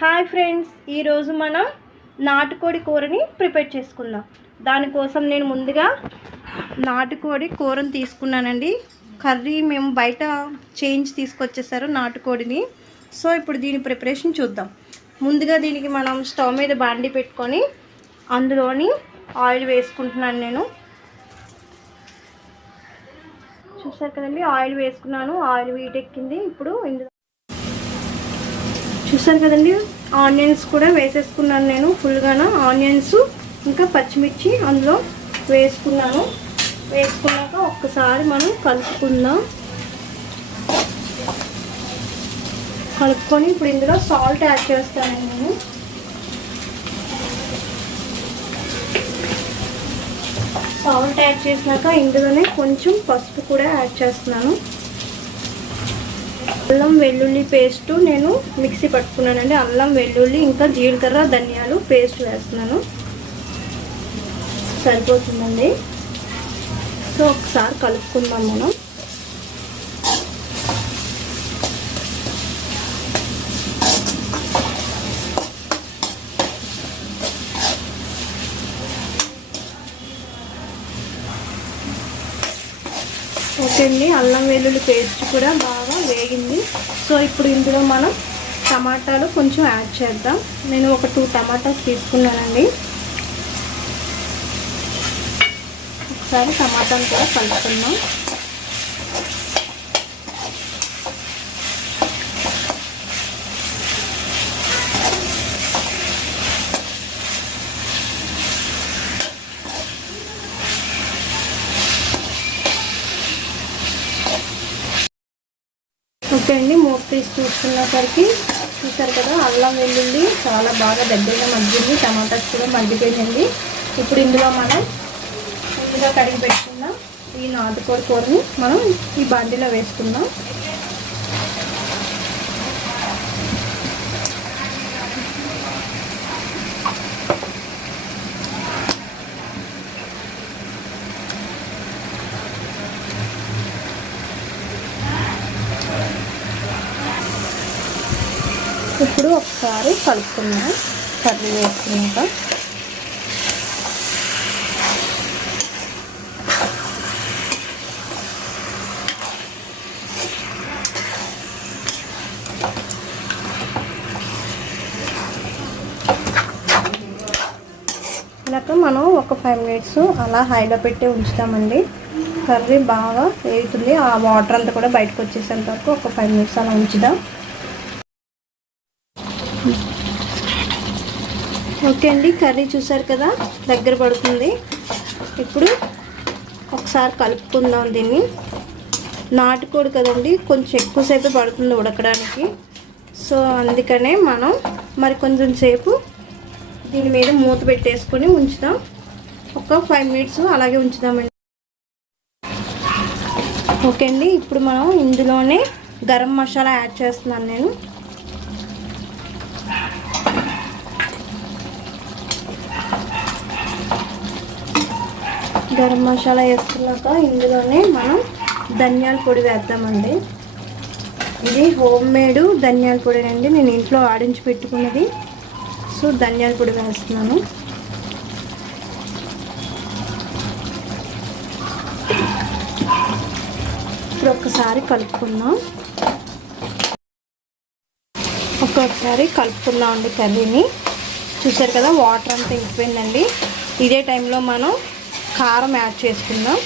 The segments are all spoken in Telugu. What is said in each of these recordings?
హాయ్ ఫ్రెండ్స్, ఈరోజు మనం నాటుకోడి కూరని ప్రిపేర్ చేసుకుందాం. దానికోసం నేను ముందుగా నాటుకోడి కూరని తీసుకున్నానండి. కర్రీ మేము బయట చేంజ్ తీసుకొచ్చేసారు నాటుకోడిని. సో ఇప్పుడు దీని ప్రిపరేషన్ చూద్దాం. ముందుగా దీనికి మనం స్టవ్ మీద బాండి పెట్టుకొని అందులోని ఆయిల్ వేసుకుంటున్నాను. నేను చూసారు కదండి, ఆయిల్ వేసుకున్నాను. ఆయిల్ వీటెక్కింది. ఇప్పుడు ఇందులో చూసారు కదండి, ఆనియన్స్ కూడా వేసేసుకున్నాను. నేను ఫుల్గాను ఆనియన్స్ ఇంకా పచ్చిమిర్చి అందులో వేసుకున్నాను. వేసుకున్నాక ఒక్కసారి మనం కలుపుకుందాం. కలుపుకొని ఇప్పుడు ఇందులో సాల్ట్ యాడ్ చేస్తాను. నేను సాల్ట్ యాడ్ చేసినాక ఇందులోనే కొంచెం పసుపు కూడా యాడ్ చేస్తున్నాను. అల్లం వెల్లుల్లి పేస్ట్ నేను మిక్సీ పట్టుకున్నానండి. అల్లం వెల్లుల్లి ఇంకా జీలకర్ర ధనియాలు పేస్ట్ వేస్తున్నాను. సరిపోతుందండి. సో ఒకసారి కలుపుకుందాం మనం. ఓకే అండి, అల్లం వెల్లుల్లి పేస్ట్ కూడా బాగా వేగింది. సో ఇప్పుడు ఇందులో మనం టమాటాలు కొంచెం యాడ్ చేద్దాం. నేను ఒక 2 టమాటాస్ తీసుకున్నానండి. ఒకసారి టమాటాలు కూడా కలుపుకుందాం. ఓకే అండి, మూత తీసి చూసుకునేసరికి చూసారు కదా, అల్లం వెల్లుల్లి చాలా బాగా దగ్గరగా మగ్గింది. టమాటాస్ కూడా మగ్గిపోయిందండి. ఇప్పుడు ఇందులో మనం ముందుగా కడిగి పెట్టుకుందాం ఈ నాటుకోడి కూరని మనం ఈ బాండీలో వేసుకుందాం. ఇప్పుడు ఒకసారి కలుపుకుందాం. కర్రీ వేసుకున్నాక ఇలాక మనం ఒక 5 మినిట్స్ అలా హైలో పెట్టి ఉంచుతామండి. కర్రీ బాగా వేగుతుంది. ఆ వాటర్ అంతా కూడా బయటకు వచ్చేసేంత వరకు ఒక 5 మినిట్స్ అలా ఉంచుదాం. ఓకే అండి, కర్రీ చూసారు కదా, దగ్గర పడుతుంది. ఇప్పుడు ఒకసారి కలుపుకుందాం దీన్ని. నాటుకోడి కదండి, కొంచెం ఎక్కువసేపు పడుతుంది ఉడకడానికి. సో అందుకనే మనం మరి కొంచెం సేపు దీని మీద మూత పెట్టేసుకొని ఉంచుదాం. ఒక 5 మినిట్స్ అలాగే ఉంచుదామండి. ఓకే అండి, ఇప్పుడు మనం ఇందులోనే గరం మసాలా యాడ్ చేస్తున్నాను. నేను గరం మసాలా వేసుకున్నాక ఇందులోనే మనం ధనియాల పొడి వేద్దామండి. ఇది హోమ్ మేడ్ ధనియాల పొడి అండి, నేను ఇంట్లో ఆడించి పెట్టుకున్నది. సో ధనియాల పొడి వేస్తున్నాను. ఇప్పుడు ఒక్కసారి కలుపుకుందాం. ఒక్కొక్కసారి కలుపుకుందాం అండి కర్రీని. చూసారు కదా, వాటర్ అంతా ఇంకిపోయిందండి. ఇదే టైంలో మనం కారం యాడ్ చేసుకుందాం.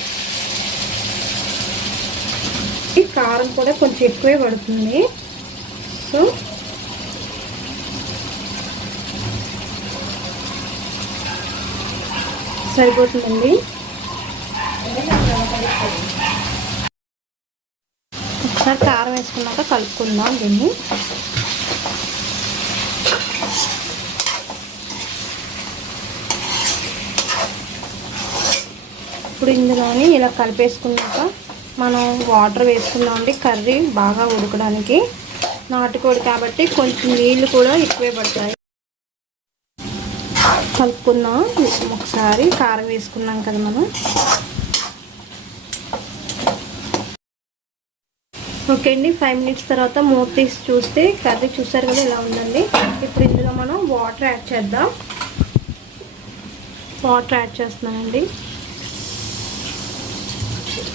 ఈ కారం కూడా కొంచెం ఎక్కువే పడుతుంది. సో సరిపోతుందండి. ఒకసారి కారం వేసుకున్నాక కలుపుకుందాం దీన్ని. ఇప్పుడు ఇందులోని ఇలా కలిపేసుకున్నాక మనం వాటర్ వేసుకుందామండి. కర్రీ బాగా ఉడకడానికి నాటుకోడి కాబట్టి కొంచెం నీళ్ళు కూడా ఎక్కువే పడతాయి. కలుపుకుందాం. ఒకసారి కారం వేసుకున్నాం కదా మనం. ఓకే అండి, 5 మినిట్స్ తర్వాత మూత తీసి చూస్తే కర్రీ చూసారు కదా ఇలా ఉందండి. ఇప్పుడు వాటర్ యాడ్ చేద్దాం. వాటర్ యాడ్ చేస్తున్నానండి.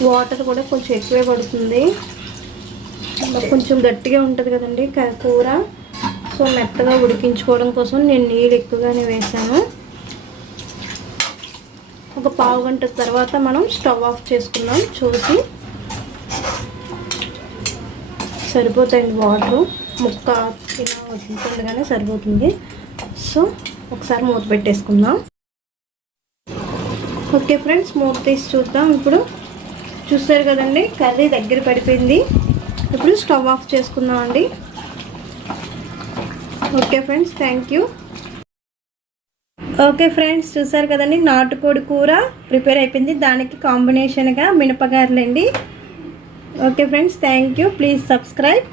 వాటర్ కూడా కొంచెం ఎక్కువే పడుతుంది, కొంచెం గట్టిగా ఉంటుంది కదండి కూర. సో మెత్తగా ఉడికించుకోవడం కోసం నేను నీళ్ళు ఎక్కువగానే వేసాను. ఒక పావు గంట తర్వాత మనం స్టవ్ ఆఫ్ చేసుకుందాం. చూసి సరిపోతాయండి వాటరు, ముక్క ఇలా వదులుతుండగానే సరిపోతుంది. సో ఒకసారి మూత పెట్టేసుకుందాం. ఓకే ఫ్రెండ్స్, మూత తీసి చూద్దాం. ఇప్పుడు చూస్తారు కదండి కర్రీ దగ్గర పడిపోయింది. ఇప్పుడు స్టవ్ ఆఫ్ చేసుకుందాం అండి. Okay friends, thank you. Okay friends, చూసారు కదండి నాటుకోడి కూర ప్రిపేర్ అయిపోయింది. దానికి కాంబినేషన్గా మినపగారులండి. Okay friends, thank you. Please subscribe.